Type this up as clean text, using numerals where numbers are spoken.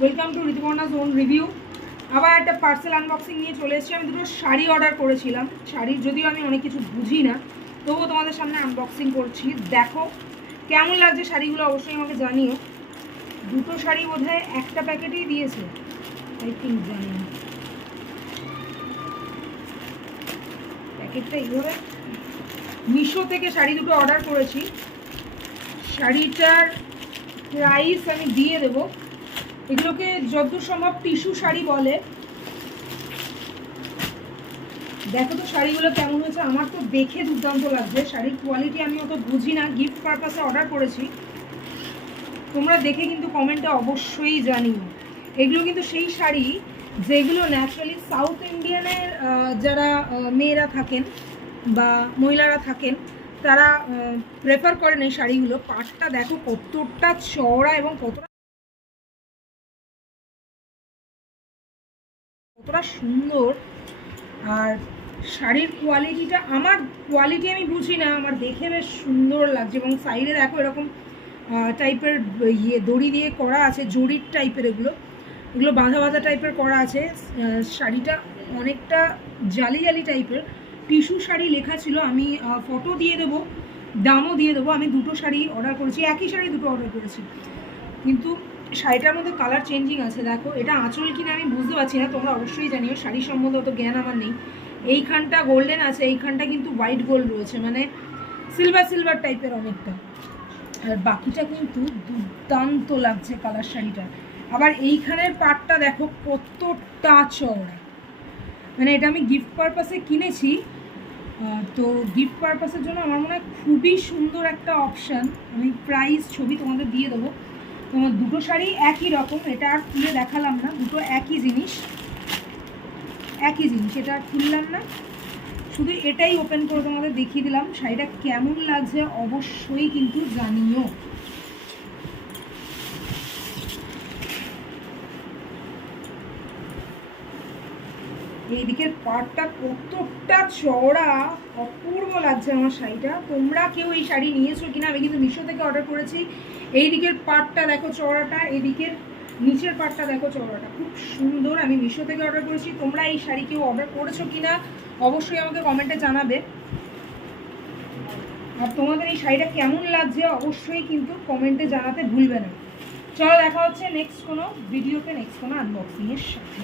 Welcome to Rituparna's own review. আবার একটা parcel unboxing নিয়ে চলে এসেছি। আমি দুটো শাড়ি অর্ডার করেছিলাম। শাড়ির যদিও আমি অনেক কিছু বুঝি না, তবুও তোমাদের সামনে আনবক্সিং করছি। দেখো কেমন লাগছে শাড়িগুলো, অবশ্যই আমাকে জানিও। দুটো শাড়ি বোধহয় একটা প্যাকেটেই দিয়েছে, আই থিঙ্ক, জানি না। প্যাকেটটা এইভাবে মিশো থেকে শাড়ি দুটো অর্ডার করেছি। শাড়িটার প্রাইস আমি দিয়ে দেবো। এগুলোকে যতদূর সম্ভব টিস্যু শাড়ি বলে। দেখো তো শাড়িগুলো কেমন হয়েছে। আমার তো দেখে দুর্দান্ত লাগছে। শাড়ির কোয়ালিটি আমি অত বুঝি না, গিফট পারপাসে অর্ডার করেছি। তোমরা দেখে কিন্তু কমেন্টে অবশ্যই জানিও। এগুলো কিন্তু সেই শাড়ি যেগুলো ন্যাচারালি সাউথ ইন্ডিয়ানের যারা মেয়েরা থাকেন বা মহিলারা থাকেন তারা প্রেফার করেন এই শাড়িগুলো। পাটটা দেখো কতটা চওড়া এবং কতটা সুন্দর। আর শাড়ির কোয়ালিটিটা, আমার কোয়ালিটি আমি বুঝি না, আমার দেখে বেশ সুন্দর লাগছে। এবং সাইডে দেখো এরকম টাইপের দড়ি দিয়ে করা আছে, জরির টাইপের। এগুলো বাঁধা বাঁধা টাইপের করা আছে। শাড়িটা অনেকটা জালি জালি টাইপের। টিস্যু শাড়ি লেখা ছিল। আমি ফটো দিয়ে দেবো, দামও দিয়ে দেবো। আমি দুটো শাড়ি অর্ডার করেছি, একই শাড়ি দুটো অর্ডার করেছি, কিন্তু শাড়িটার মধ্যে কালার চেঞ্জিং আছে। দেখো এটা আঁচল কিনা আমি বুঝতে পারছি না, তোমরা অবশ্যই জানিও। শাড়ির সম্বন্ধে অত জ্ঞান আমার নেই। এইখানটা গোল্ডেন আছে, এইখানটা কিন্তু হোয়াইট গোল্ড রয়েছে, মানে সিলভার সিলভার টাইপের অনেকটা। আর বাকিটা কিন্তু দুর্দান্ত লাগছে কালার শাড়িটা। আবার এইখানের পাটটা দেখো কতটা চওড়া। মানে এটা আমি গিফট পারপাসে কিনেছি, তো গিফট পারপাসের জন্য আমার মনে হয় খুবই সুন্দর একটা অপশান। আমি প্রাইস ছবি তোমাদের দিয়ে দেবো। তোমার দুটো শাড়ি একই রকম, এটা আর খুলে দেখালাম না। দুটো একই জিনিস, এটা আর খুললাম না, শুধু এটাই ওপেন করে তোমাদের দেখিয়ে দিলাম। শাড়িটা কেমন লাগছে অবশ্যই কিন্তু জানিও। এইদিকের পাড়টা কতটা চওড়া, অপূর্ব লাগছে আমার শাড়িটা। তোমরা কেউ এই শাড়ি নিয়েছো কিনা? আমি কিন্তু মিশো থেকে অর্ডার করেছি। এই দিকের পাড়টা দেখো চওড়াটা, এদিকের নিচের পাড়টা দেখো চওড়াটা, খুব সুন্দর। আমি মিশো থেকে অর্ডার করেছি। তোমরা এই শাড়ি কেউ অর্ডার করেছো কিনা অবশ্যই আমাকে কমেন্টে জানাবে। আর তোমাদের এই শাড়িটা কেমন লাগছে অবশ্যই কিন্তু কমেন্টে জানাতে ভুলবে না। চলো দেখা হচ্ছে নেক্সট কোনো ভিডিওতে, নেক্সট কোনো আনবক্সিংয়ের সাথে।